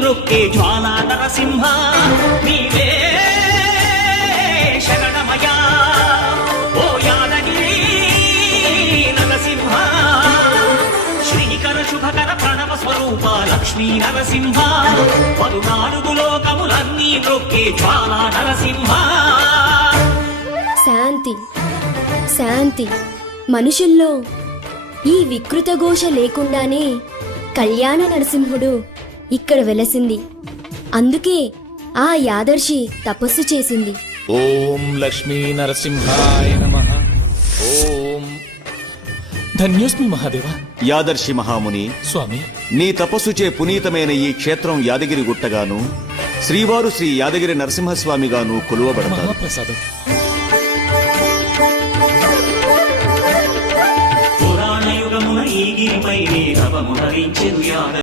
నృక్కే జ్వాలా నరసింహ నీవే శరణమయా ఓ యాదగిరి నరసింహ శ్రీకర శుభకర ప్రణవ స్వరూప లక్ష్మీ నరసింహ 14 లోకములన్నీ నృక్కే జ్వాలా నరసింహ. శాంతి శాంతి. మనుషుల్లో ఈ వికృత ఘోష లేకుండానే కళ్యాణ నరసింహుడు ఇక్కడ వెలసింది. అందుకే ఆ యాదర్శి తపస్సు చేసింది. ఓం లక్ష్మీ నరసింహాయ నమః. ఓం ధన్యోస్మి మహాదేవ. యాదర్శి మహాముని స్వామి, నీ తపస్సుచే పునీతమైన ఈ క్షేత్రం యాదగిరి గుట్టగాను, శ్రీవారు శ్రీ యాదగిరి నరసింహస్వామిగాను కొలువబడతారు. మహాప్రసాదం. పురాణ యుగమున ఈ గిరిపై తపము ధరించెను యాదగిరి.